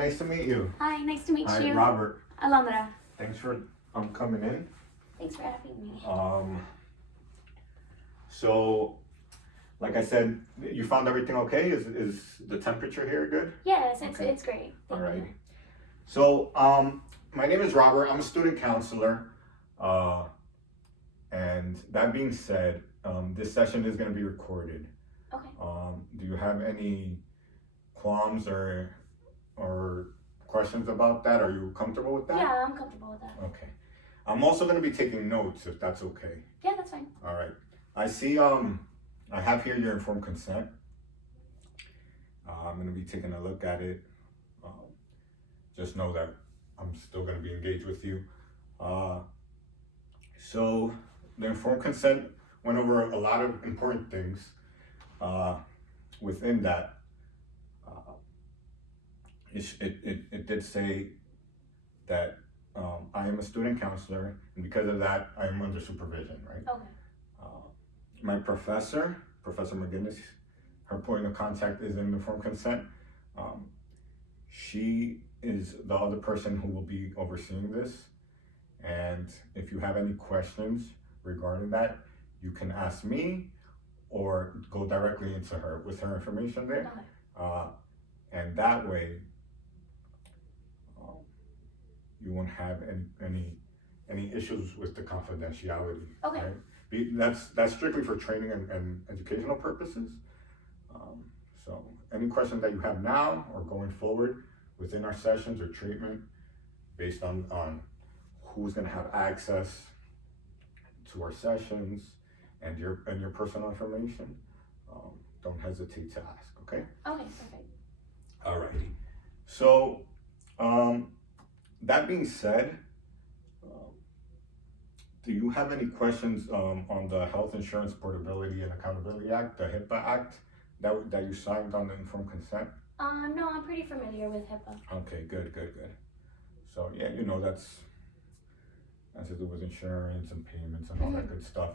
Nice to meet you. Hi, nice to meet Hi, you. Robert. Alondra. Thanks for coming in. Thanks for having me. So, like I said, you found everything okay? Is the temperature here good? Yes, Okay. it's great. Thank Alrighty. you. So, my name is Robert. I'm a student counselor. And that being said, this session is going to be recorded. Okay. Do you have any qualms or questions about that? Are you comfortable with that? Yeah, I'm comfortable with that. Okay. I'm also going to be taking notes if that's okay. Yeah, that's fine. All right. I see. I have here your informed consent. I'm going to be taking a look at it. Just know that I'm still going to be engaged with you. So the informed consent went over a lot of important things. Within that, it did say that I am a student counselor, and because of that, I am under supervision, right? Okay. My Professor McGinnis, her point of contact is in the informed consent. She is the other person who will be overseeing this. And if you have any questions regarding that, you can ask me or go directly into her with her information there. Okay. And that way, you won't have any issues with the confidentiality. Okay. Right? That's strictly for training and educational purposes. So any questions that you have now or going forward within our sessions or treatment, based on who's going to have access to our sessions and your personal information, don't hesitate to ask. Okay. Okay. Perfect. Alrighty. So, that being said, do you have any questions on the Health Insurance Portability and Accountability Act, the HIPAA Act, that you signed on the informed consent? No, I'm pretty familiar with HIPAA. Okay, good. So yeah, that's to do with insurance and payments and all that good stuff.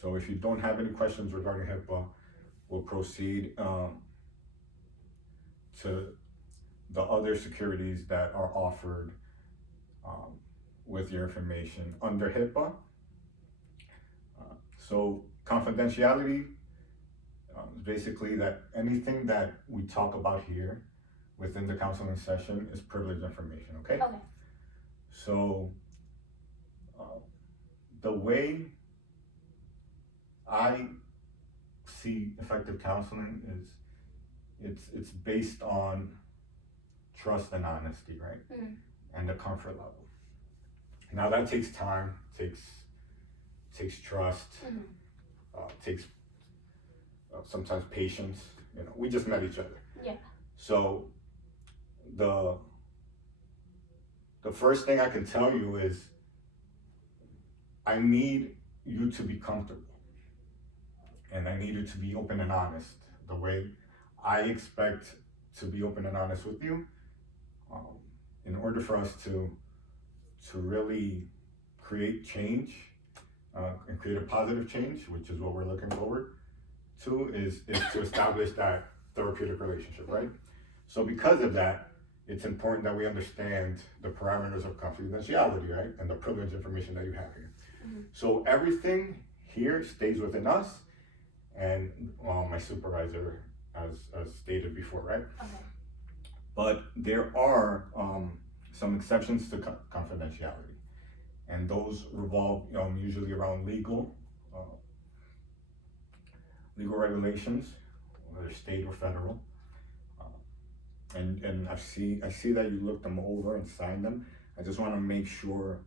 So if you don't have any questions regarding HIPAA, we'll proceed to the other securities that are offered with your information under HIPAA. So confidentiality is basically that anything that we talk about here within the counseling session is privileged information, okay? Okay. So the way I see effective counseling is it's based on trust and honesty, right? And the comfort level. Now that takes time, takes trust, takes sometimes patience. We just met each other. Yeah. So the first thing I can tell you is I need you to be comfortable. And I need you to be open and honest the way I expect to be open and honest with you. In order for us to really create change and create a positive change, which is what we're looking forward to, is to establish that therapeutic relationship, right? So because of that, it's important that we understand the parameters of confidentiality, right? And the privileged information that you have here. So everything here stays within us and my supervisor, as stated before, right? Okay. But there are some exceptions to confidentiality, and those revolve usually around legal regulations, whether state or federal. And I see that you looked them over and signed them. I just want to make sure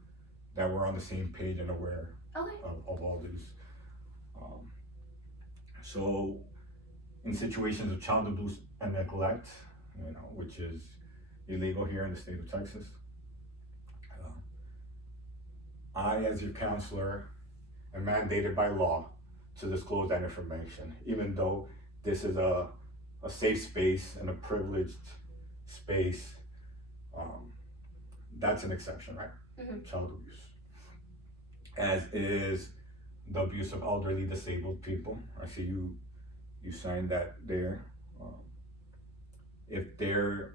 that we're on the same page and aware Okay. of all these. So in situations of child abuse and neglect, which is illegal here in the state of Texas, I, as your counselor, am mandated by law to disclose that information, even though this is a safe space and a privileged space. That's an exception, right? Child abuse, as is the abuse of elderly disabled people. I see you signed that there. if there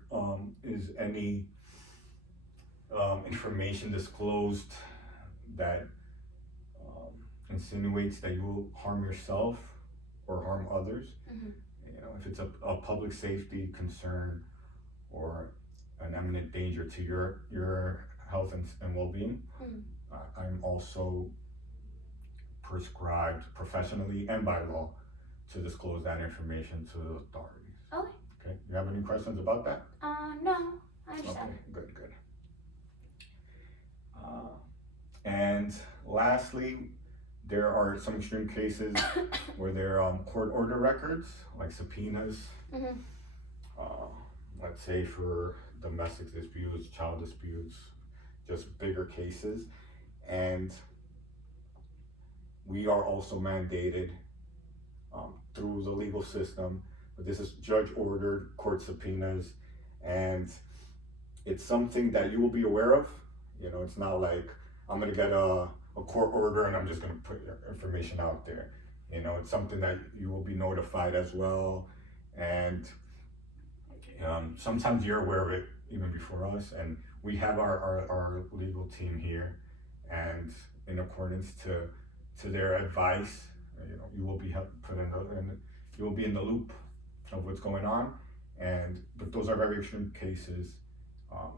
is any information disclosed that insinuates that you will harm yourself or harm others. Mhm. You know, if it's a public safety concern or an imminent danger to your health and well-being, Mhm. I'm also prescribed professionally and by law to disclose that information to the authorities. Okay. Okay, you have any questions about that? No, I understand. Okay, good. And lastly, there are some extreme cases where there are court order records, like subpoenas, Mhm. let's say for domestic disputes, child disputes, just bigger cases. And we are also mandated through the legal system, but this is judge ordered court subpoenas, and it's something that you will be aware of. You know, it's not like I'm gonna get a court order and I'm just gonna put your information out there. You know, it's something that you will be notified as well, and sometimes you're aware of it even before us, and we have our legal team here, and in accordance to their advice, you know, you will be put you will be in the loop of what's going on, but those are very extreme cases.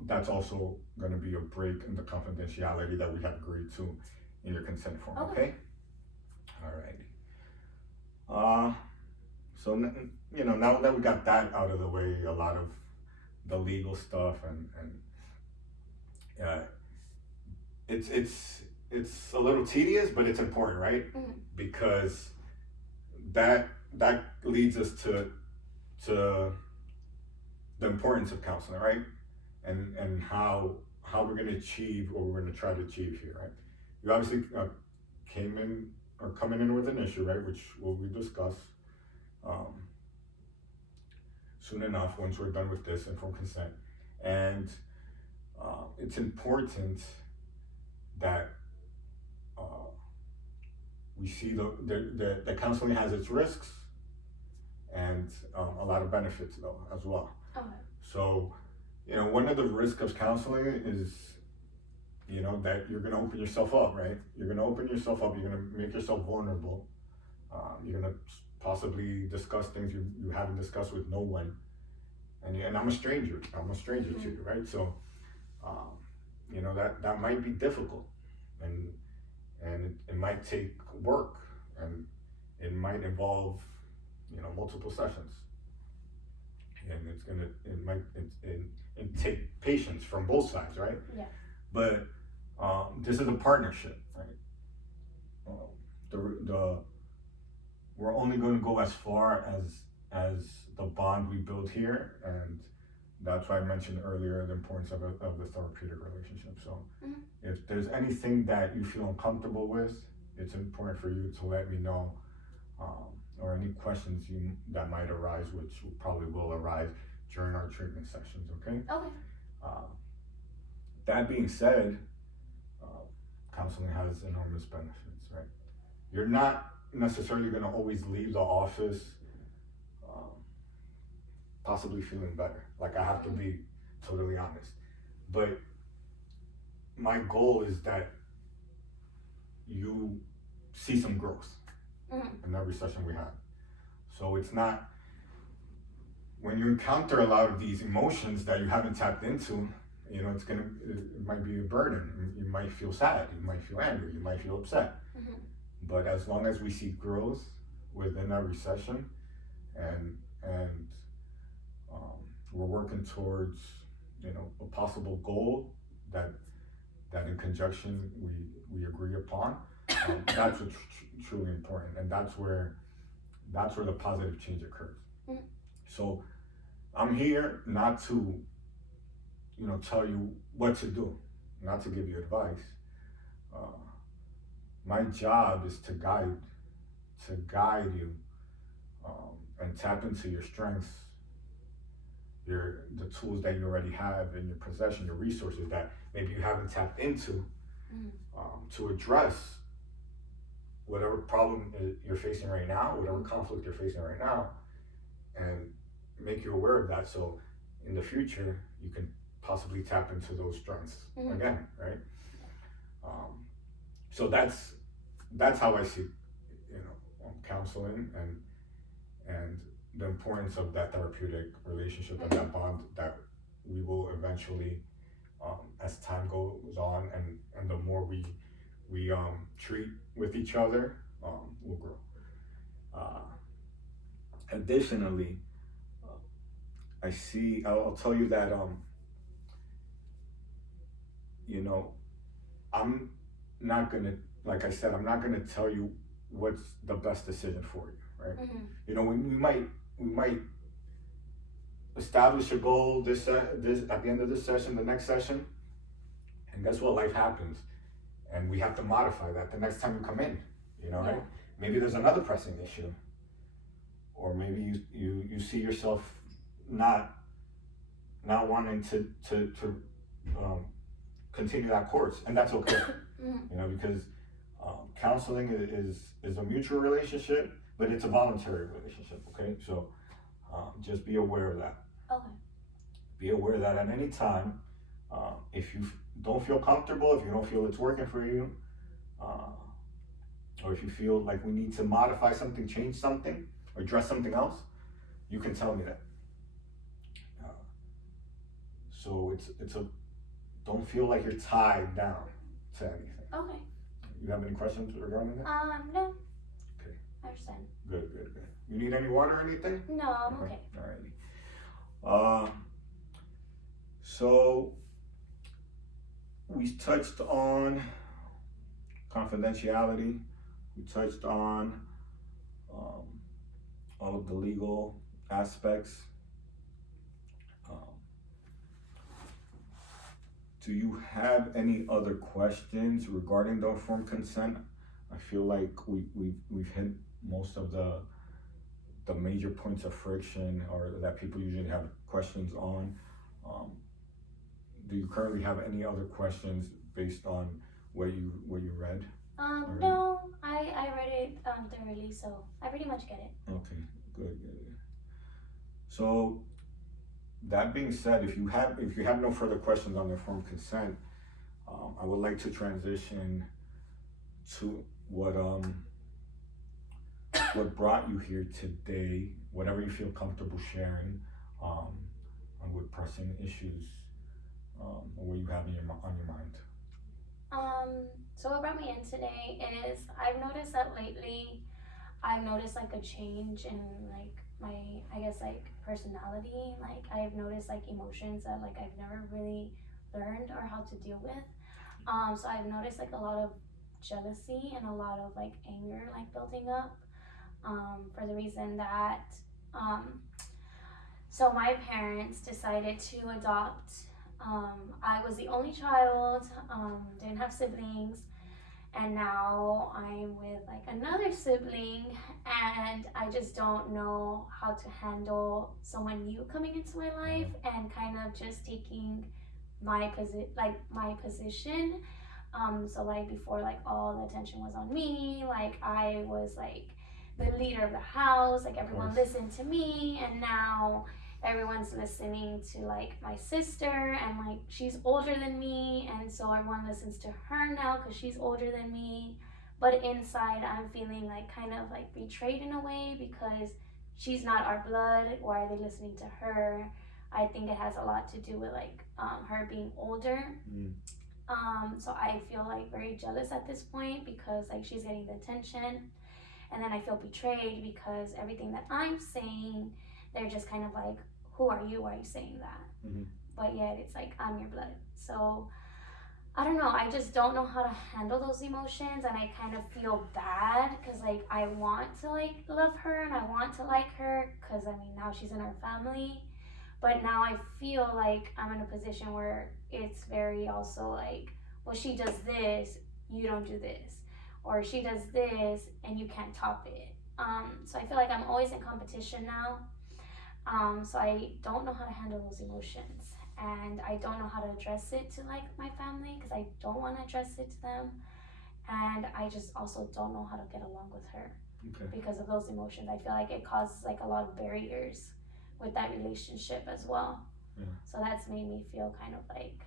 That's also going to be a break in the confidentiality that we have agreed to in your consent form. Okay. Alrighty. So you know, now that we got that out of the way, a lot of the legal stuff and it's a little tedious, but it's important, right? Mhm. Because that leads us to the importance of counseling, right? And how we're going to achieve what we're going to try to achieve here, right? You obviously coming in with an issue, right, which we discuss soon enough once we're done with this informed consent. And it's important that we see the counseling has its risks and a lot of benefits though as well. Okay. So, you know, one of the risks of counseling is, you know, that you're going to open yourself up, right? You're going to open yourself up. You're going to make yourself vulnerable. You're going to possibly discuss things you haven't discussed with no one. And I'm a stranger. Mm-hmm. to you, right? So, you know, that might be difficult, and it might take work, and it might involve, you know, multiple sessions, and it take patience from both sides, right? Yeah. But this is a partnership, right? We're only going to go as far as the bond we build here, and that's why I mentioned earlier the importance of the therapeutic relationship. So if there's anything that you feel uncomfortable with, it's important for you to let me know, or any questions that might arise, which probably will arise during our treatment sessions, okay? Okay. That being said, counseling has enormous benefits, right? You're not necessarily going to always leave the office possibly feeling better. Like, I have to be totally honest. But my goal is that you see some growth in every session we have. So it's not, when you encounter a lot of these emotions that you haven't tapped into, you know, it might be a burden. You might feel sad, you might feel angry, you might feel upset. But as long as we see growth within every session, and we're working towards, you know, a possible goal that in conjunction we agree upon, that's what's truly important, and that's where the positive change occurs. So I'm here not to, you know, tell you what to do, not to give you advice. My job is to guide you, and tap into your strengths, the tools that you already have in your possession, your resources that maybe you haven't tapped into, to address whatever problem you're facing right now, whatever conflict you're facing right now, and make you aware of that. So in the future you can possibly tap into those strengths Mhm. again, right? So that's how I see, counseling and the importance of that therapeutic relationship and that bond that we will eventually, as time goes on and the more we treat with each other, will grow. Uh, Additionally, I see. I'll tell you that you know, I'm not gonna, like I said, I'm not gonna tell you what's the best decision for you, right? Mhm. We might establish a goal this at the end of this session, the next session, and guess what? Life happens, and we have to modify that the next time you come in. Yeah. Right? Maybe there's another pressing issue, or maybe you see yourself not wanting to um, continue that course, and that's okay. Mhm. Because counseling is a mutual relationship, but it's a voluntary relationship. Okay, so just be aware of that. Okay. Be aware that at any time, if you don't feel comfortable, if you don't feel it's working for you, uh, or if you feel like we need to modify something, change something, or address something else, you can tell me that. Uh, so it's a don't feel like you're tied down to anything. Okay. You have any questions regarding that? No. Okay. I understand. Good. You need any water or anything? No, I'm okay. Alrighty. So we touched on confidentiality. We touched on all of the legal aspects. Do you have any other questions regarding the informed consent? I feel like we've hit most of the major points of friction, or that people usually have questions on. Do you currently have any other questions based on what you read? No, I read it thoroughly, so I pretty much get it. Okay, good. So that being said, if you have no further questions on informed consent, I would like to transition to what brought you here today. Whatever you feel comfortable sharing, on what pressing issues, or what you have on your mind. So what brought me in today is I've noticed that lately I've noticed like a change in like my, I guess, like personality. Like I've noticed like emotions that like I've never really learned or how to deal with. So I've noticed like a lot of jealousy and a lot of like anger like building up. For the reason that so my parents decided to adopt. I was the only child, didn't have siblings, and now I'm with like another sibling, and I just don't know how to handle someone new coming into my life and kind of just taking my position. So like before, like all the attention was on me, like I was like the leader of the house, like everyone listened to me, and now everyone's listening to like my sister, and like she's older than me, and so everyone listens to her now because she's older than me. But inside I'm feeling like kind of like betrayed in a way because she's not our blood. Why are they listening to her? I think it has a lot to do with like her being older. So I feel like very jealous at this point because like she's getting the attention, and then I feel betrayed because everything that I'm saying, they're just kind of like, who are you? Why are you saying that? But yet it's like, I'm your blood. So I don't know. I just don't know how to handle those emotions, and I kind of feel bad because like I want to like love her and I want to like her because I mean now she's in our family, but now I feel like I'm in a position where it's very also like, well, she does this, you don't do this, or she does this and you can't top it. So I feel like I'm always in competition now. So I don't know how to handle those emotions, and I don't know how to address it to like my family because I don't want to address it to them, and I just also don't know how to get along with her because of those emotions. I feel like it causes like a lot of barriers with that relationship as well. Yeah. So that's made me feel kind of like,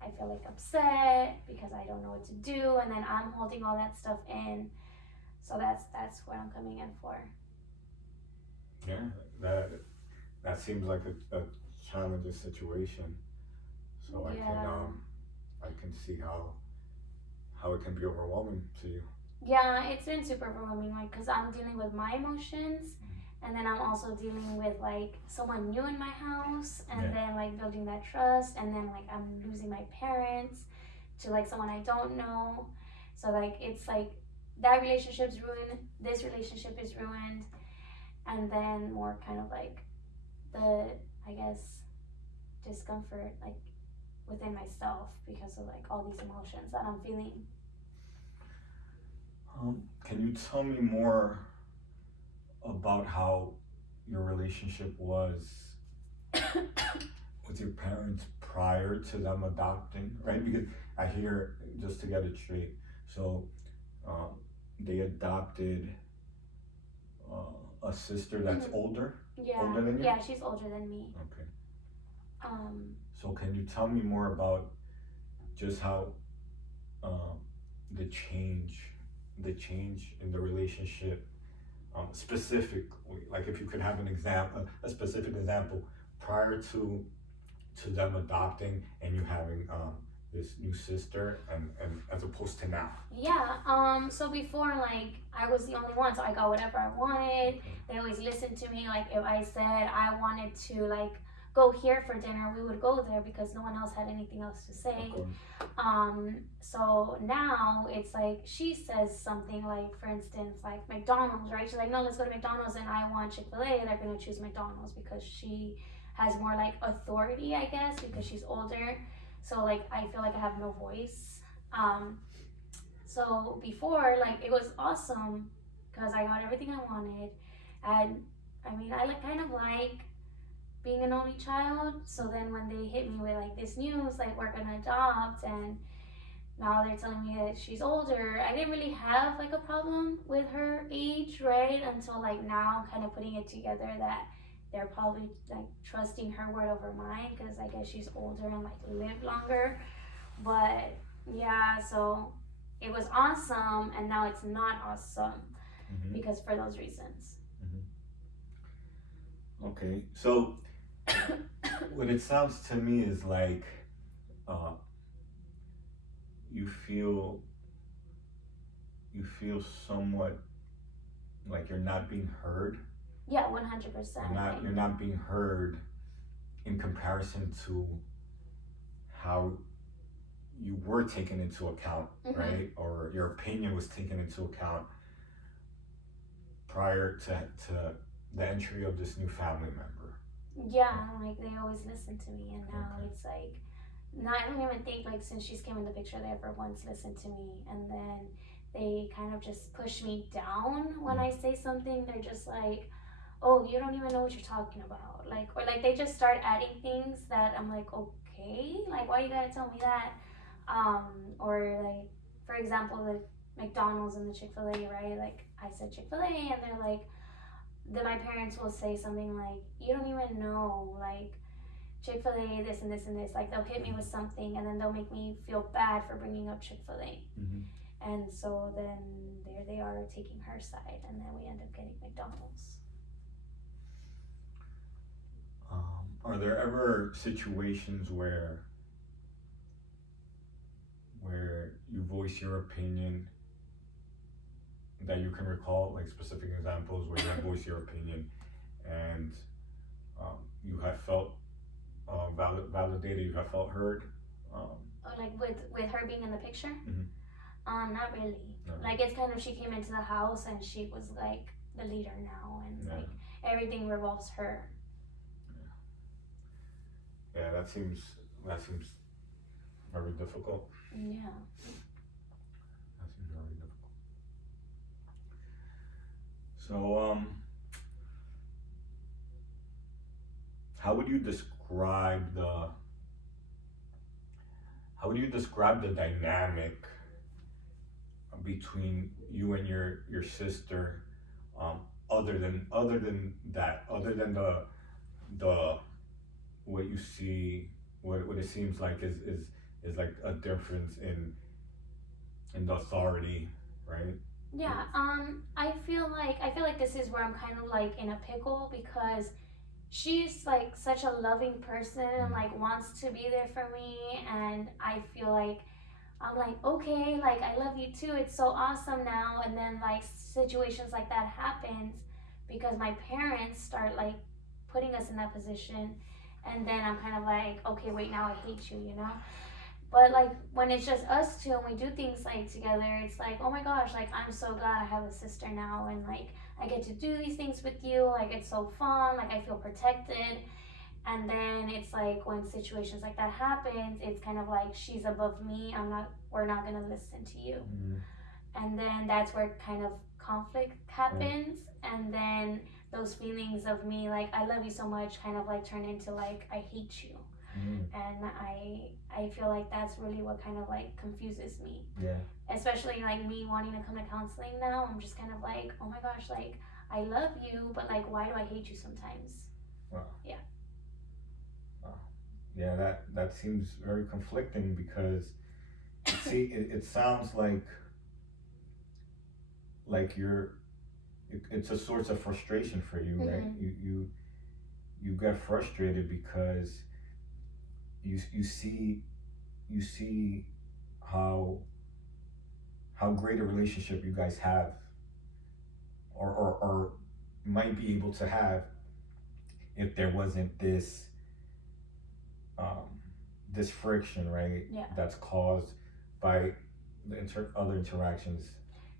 I feel like upset because I don't know what to do, and then I'm holding all that stuff in. So that's what I'm coming in for. Yeah, that seems like a challenging situation. So Yeah. I can see how it can be overwhelming to you. Yeah, it's been super overwhelming, like, because I'm dealing with my emotions, and then I'm also dealing with, like, someone new in my house, and Yeah. then, like, building that trust, and then, like, I'm losing my parents to, like, someone I don't know. So, like, it's, like, that relationship's ruined, this relationship is ruined, and then more kind of, like, the, I guess, discomfort, like, within myself because of, like, all these emotions that I'm feeling. Can you tell me more about how your relationship was with your parents prior to them adopting, right? Because I hear, just to get it straight, so um, they adopted a sister that's older Yeah, than you? yeah, she's older than me. Okay. Um, So can you tell me more about just how um, the change, in the relationship, specifically, like if you could have an example, a specific example prior to them adopting and you having this new sister, and as opposed to now. yeah, so before, like, I was the only one, so I got whatever I wanted. They always listened to me. Like, if I said I wanted to, like, go here for dinner, we would go there because no one else had anything else to say. So now it's like she says something, like, for instance, like McDonald's, right? She's like, no, let's go to McDonald's, and I want Chick-fil-A, and they're gonna choose McDonald's because she has more, like, authority, I guess, because she's older. So, like, I feel like I have no voice. Um, so before, like, it was awesome because I got everything I wanted, and I mean, I like kind of like being an only child. So then when they hit me with, like, this news, like, we're gonna adopt, and now they're telling me that she's older, I didn't really have, like, a problem with her age, right? Until, like, now I'm kind of putting it together that they're probably, like, trusting her word over mine because I guess she's older and, like, lived longer. But yeah, so it was awesome, and now it's not awesome because for those reasons. Okay, so what it sounds to me is like uh, you feel somewhat like you're not being heard. Yeah, 100%. You're not being heard in comparison to how you were taken into account, right? Or your opinion was taken into account prior to the entry of this new family member. Yeah, like, they always listen to me, and now it's like, no, I don't even think, like, since she's came in the picture, they ever once listened to me, and then they kind of just push me down when I say something. They're just like, oh, you don't even know what you're talking about, like, or like they just start adding things that I'm like, okay, like, why you gotta tell me that? Or, like, for example, the McDonald's and the Chick-fil-A, right? Like, I said Chick-fil-A, and they're like, then my parents will say something like, you don't even know, like, Chick-fil-A, this and this and this. Like, they'll hit me with something, and then they'll make me feel bad for bringing up Chick-fil-A. And so then there they are taking her side, and then we end up getting McDonald's. Are there ever situations where you voice your opinion that you can recall, like specific examples where you voice your opinion and you have felt validated, you have felt heard? Like with her being in the picture? Not really. No. Like, it's kind of, she came into the house and she was like the leader now, and like everything revolves her. Yeah, that seems very difficult. Yeah. That seems very difficult. So, how would you describe the dynamic between you and your sister, other than the what you see, what it seems like is like a difference in the authority, right? Yeah, I feel like this is where I'm kind of like in a pickle because she's like such a loving person and like wants to be there for me, and I feel like I'm like, okay, like I love you too. It's so awesome now. And then like situations like that happens because my parents start like putting us in that position, and then I'm kind of like, okay, wait, now I hate you, you know? But like when it's just us two and we do things like together, it's like, oh my gosh, like I'm so glad I have a sister now, and like I get to do these things with you. Like it's so fun. Like I feel protected. And then it's like when situations like that happens, it's kind of like she's above me. I'm not. We're not gonna listen to you. And then that's where kind of conflict happens. And then those feelings of me like I love you so much kind of like turn into like I hate you. And I feel like that's really what kind of like confuses me. Yeah. Especially like me wanting to come to counseling now. I'm just kind of like, oh my gosh, like I love you, but like why do I hate you sometimes? Wow. Yeah. Wow. Yeah, that seems very conflicting because see, it sounds like it's a source of frustration for you, right? You get frustrated because you see how great a relationship you guys have, or might be able to have if there wasn't um, this friction, right? Yeah. That's caused by the other interactions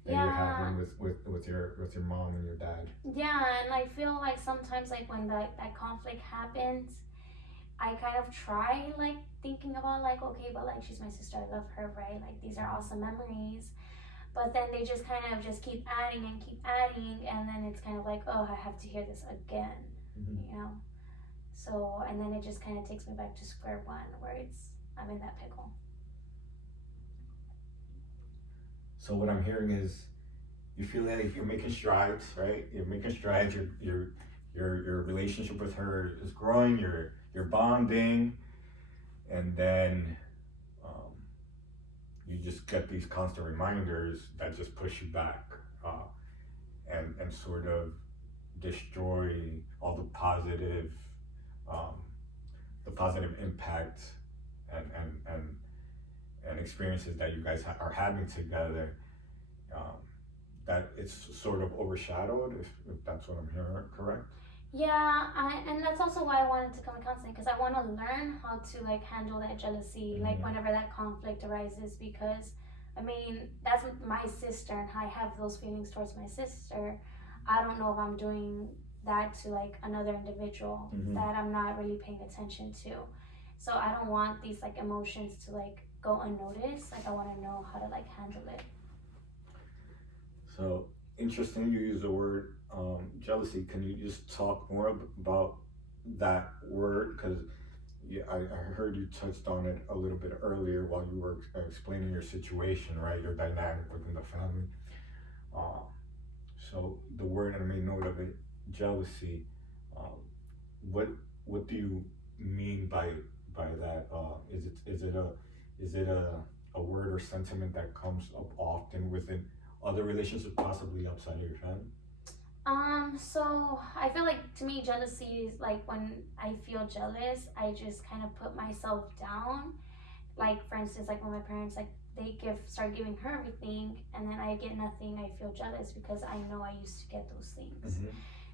that you're having with your mom and your dad. Yeah, and I feel like sometimes like when that conflict happens, I kind of try like thinking about like, okay, but like she's my sister, I love her, right? Like these are awesome memories. But then they just kind of just keep adding and keep adding, and then it's kind of like, oh, I have to hear this again, you know? So, and then it just kind of takes me back to square one where I'm in that pickle. So what I'm hearing is you feel like you're making strides, right? You're making strides. Your relationship with her is growing. You're bonding, and then you just get these constant reminders that just push you back, and sort of destroy all um, the positive impact and experiences that you guys are having together. Um, that it's sort of overshadowed, if that's what I'm hearing, correct? Yeah, and that's also why I wanted to come to counseling because I want to learn how to like handle that jealousy, like whenever that conflict arises. Because, I mean, that's my sister, and I have those feelings towards my sister. I don't know if I'm doing that to like another individual that I'm not really paying attention to. So I don't want these like emotions to like go unnoticed. Like I want to know how to like handle it. So interesting, you use the word jealousy. Can you just talk more about that word? Because I heard you touched on it a little bit earlier while you were explaining your situation, right? Your dynamic within the family. Uh, so the word, and I made note of it, jealousy. Um, what do you mean by that? Is it a word or sentiment that comes up often within other relationships, possibly outside of your family? So I feel like to me jealousy is like when I feel jealous, I just kind of put myself down. Like for instance, like when my parents like they start giving her everything and then I get nothing, I feel jealous because I know I used to get those things.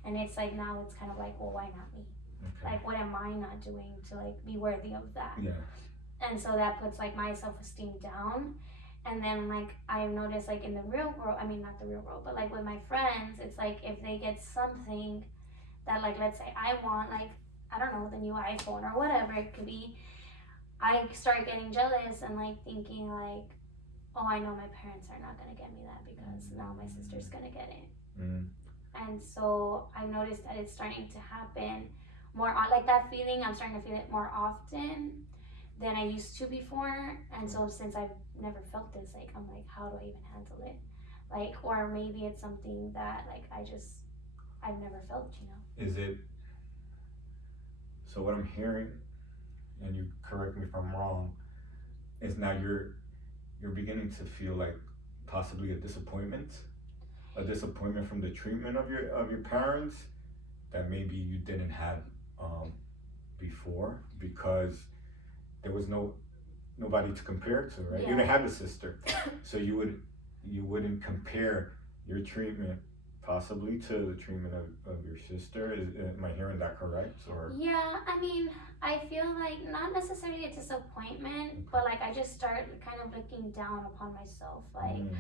And it's like now it's kind of like, well, why not me? Okay. Like what am I not doing to like be worthy of that? Yeah. And so that puts like my self-esteem down. And then like I've noticed like in the real world, I mean not the real world, but like with my friends, it's like if they get something that like let's say I want like I don't know the new iPhone or whatever it could be, I start getting jealous and like thinking like, oh, I know my parents are not gonna get me that because now my sister's gonna get it. And so I've noticed that it's starting to happen more like that feeling. I'm starting to feel it more often than I used to before. And so since I've never felt this, like I'm like, how do I even handle it? Like, or maybe it's something that like I've never felt, you know? Is it So what I'm hearing, and you correct me if I'm wrong, is now you're beginning to feel like possibly a disappointment from the treatment of your parents that maybe you didn't have before because there was nobody to compare to, right? You Yeah. didn't have a sister, so you wouldn't compare your treatment possibly to the treatment of your sister. Am I hearing that correct? Or Yeah, I mean, I feel like not necessarily a disappointment, but like I just start kind of looking down upon myself. Like, Mm,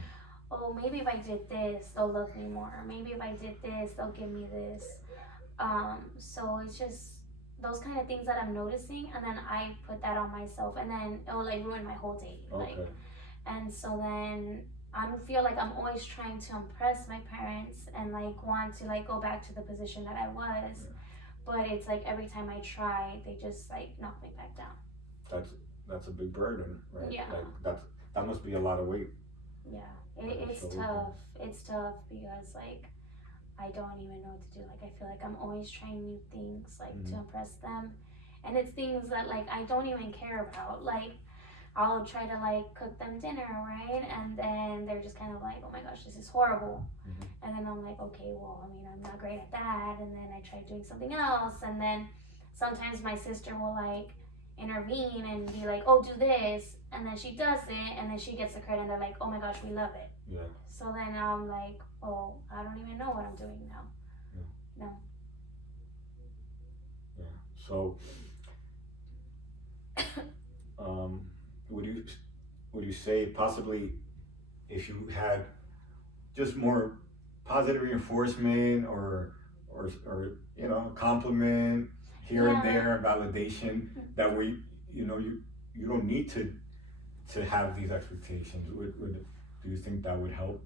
oh, maybe if I did this, they'll love me more. Maybe if I did this, they'll give me this. So it's just those kind of things that I'm noticing, and then I put that on myself, and then it will like ruin my whole day. Like, okay. and so then I feel like I'm always trying to impress my parents and like want to like go back to the position that I was, but it's like every time I try, they just like knock me back down. That's that's a big burden, right? Yeah. Like that must be a lot of weight. Yeah, on your it's shoulders. tough. It's tough because like I don't even know what to do. Like I feel like I'm always trying new things like to impress them, and it's things that like I don't even care about. Like I'll try to like cook them dinner, right? And then they're just kind of like, oh my gosh, this is horrible. Mhm. And then I'm like, okay, well, I mean, I'm not great at that. And then I try doing something else. And then sometimes my sister will like intervene and be like, oh, do this. And then she does it. And then she gets the credit. And they're like, oh my gosh, we love it. Yeah. So then I'm like, oh, I don't even know what I'm doing now. Yeah. No. Yeah. So, would you say possibly if you had just more positive reinforcement or a compliment here and Yeah. there, validation that way you don't need to have these expectations. Would do you think that would help?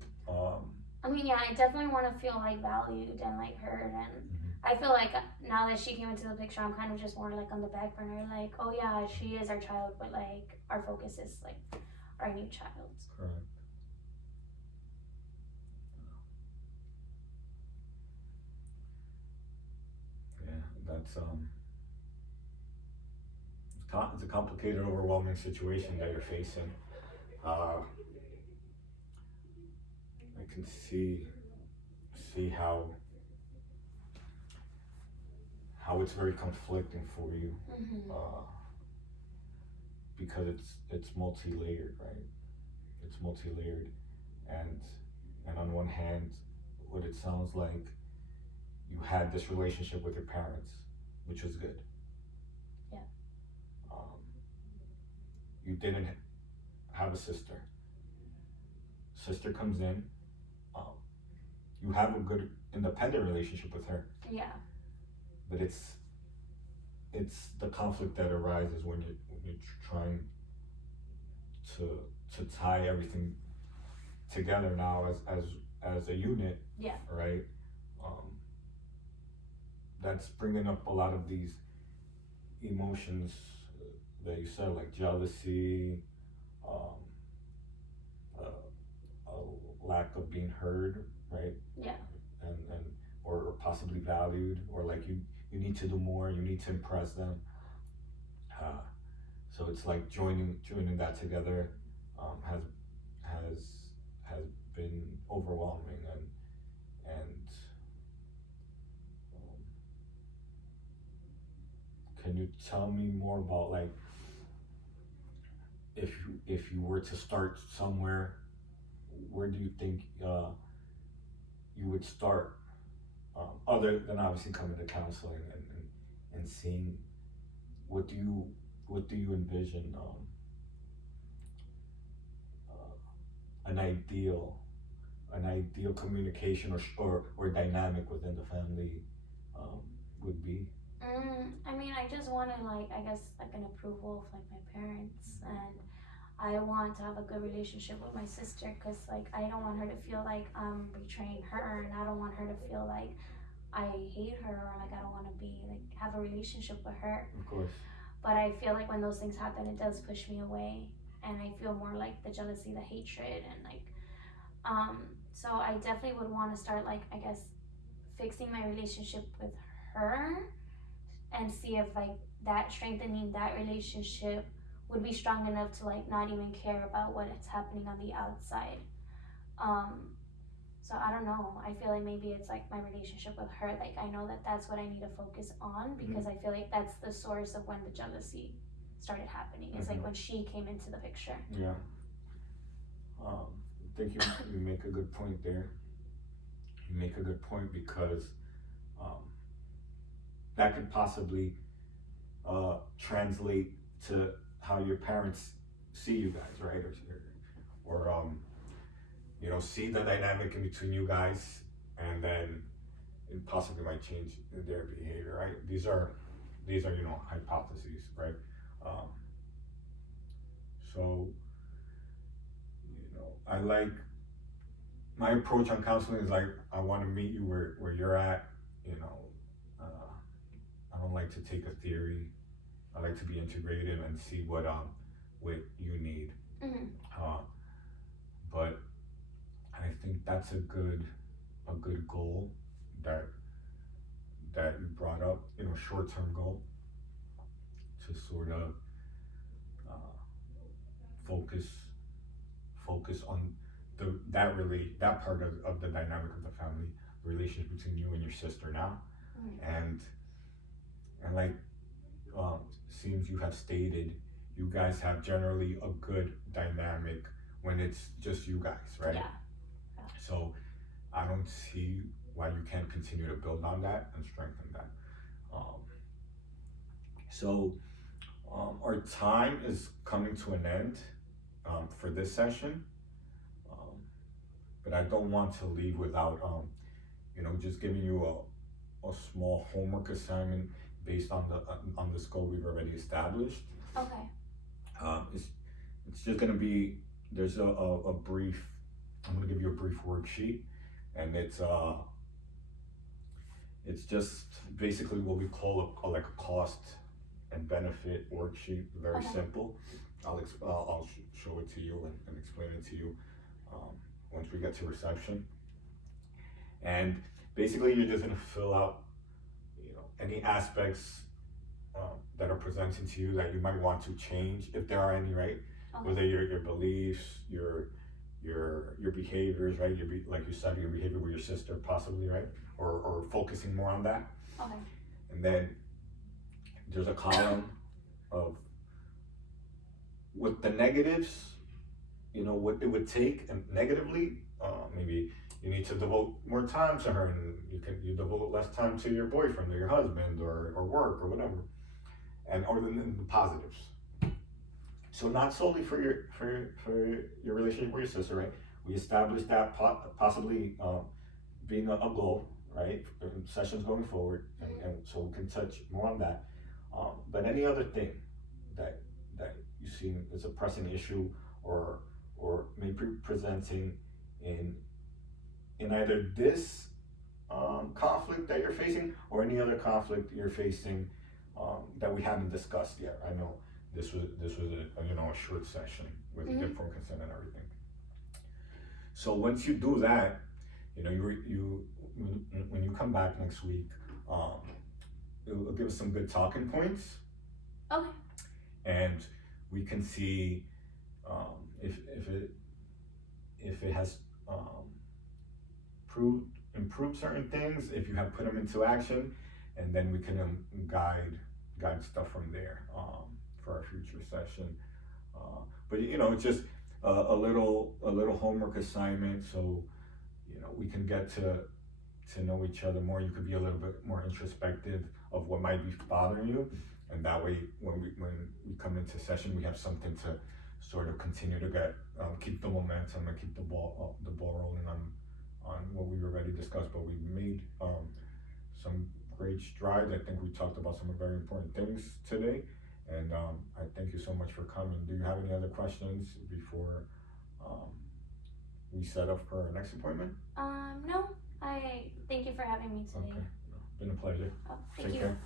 I mean, yeah, I definitely want to feel like valued and like heard, and I feel like now that she came into the picture, I'm kind of just more like on the back burner, like, oh yeah, she is our child, but like our focus is like our new child. Correct. Yeah, that's it's a complicated, overwhelming situation that you're facing. I can see how it's very conflicting for you, Mm-hmm. because it's multi-layered, right? It's multi-layered, and on one hand, what it sounds like, you had this relationship with your parents, which was good. Yeah. Um, you didn't have a sister. Sister comes in. Um, you have a good independent relationship with her, Yeah. but it's the conflict that arises when you're trying to tie everything together now as a unit, Yeah. right? Um, that's bringing up a lot of these emotions that you said, like jealousy, um, a lack of being heard, right? Yeah. And or possibly valued, or like you need to do more, you need to impress them. Uh, so it's like joining that together has has has been overwhelming, and um, can you tell me more about like if you were to start somewhere, where do you think you would start, other than obviously coming to counseling and seeing what do you envision, an ideal communication or dynamic within the family would be? I mean, I just wanted like I guess like an approval of like my parents, and I want to have a good relationship with my sister because like I don't want her to feel like I'm betraying her, and I don't want her to feel like I hate her or like I don't want to be like have a relationship with her. Of course. But I feel like when those things happen, it does push me away, and I feel more like the jealousy, the hatred, and like so I definitely would want to start like I guess fixing my relationship with her and see if like that strengthening that relationship would be strong enough to like not even care about what is happening on the outside. Um, so I don't know. I feel like maybe it's like my relationship with her. Like I know that that's what I need to focus on because I feel like that's the source of when the jealousy started happening. It's like when she came into the picture. Yeah. I think you make a good point there. You make a good point because that could possibly translate to how your parents see you guys, right? Or you know, see the dynamic in between you guys, and then it possibly might change their behavior, right? These are you know, hypotheses, right? Um, so you know, I like my approach on counseling is like I want to meet you where you're at. You know, I don't like to take a theory. I like to be integrated and see what you need. But I think that's a good goal that you brought up. You know, short-term goal to sort of focus on that part of the dynamic of the family, the relationship between you and your sister now, and like seems you have stated, you guys have generally a good dynamic when it's just you guys, right? Yeah. So I don't see why you can't continue to build on that and strengthen that. So our time is coming to an end for this session, but I don't want to leave without you know, just giving you a small homework assignment based on the scope we've already established. Okay. It's just gonna be, there's a brief, I'm gonna give you a brief worksheet, and it's just basically what we call like a cost and benefit worksheet. Very simple. I'll show it to you and explain it to you once we get to reception. And basically, you're just gonna fill out, you know, any aspects that are presented to you that you might want to change, if there are any, right? Okay. Whether your beliefs, your behaviors, right? Like you said, your behavior with your sister, possibly, right? Or focusing more on that. Okay. And then there's a column of with the negatives, you know, what it would take, and negatively, maybe you need to devote more time to her, and you devote less time to your boyfriend or your husband or work or whatever, and or the positives. So not solely for your relationship with your sister, right? We established that possibly being a goal, right? Sessions going forward, and so we can touch more on that. But any other thing that you see is a pressing issue, or maybe presenting in either this conflict that you're facing or any other conflict you're facing that we haven't discussed yet. I know this was a you know, a short session with informed consent and everything. So once you do that, you know, when you come back next week, it'll give us some good talking points. Okay. And we can see if it has improved certain things, if you have put them into action, and then we can guide stuff from there for our future session. But you know, it's just a little homework assignment, so you know, we can get to know each other more. You could be a little bit more introspective of what might be bothering you, and that way when we come into session, we have something to sort of continue to get keep the momentum and keep the ball rolling on what we've already discussed. But we've made some great strides. I think we talked about some very important things today, and I thank you so much for coming. Do you have any other questions before we set up for our next appointment? No. I thank you for having me today. Okay, been a pleasure. Oh, thank Take you. care.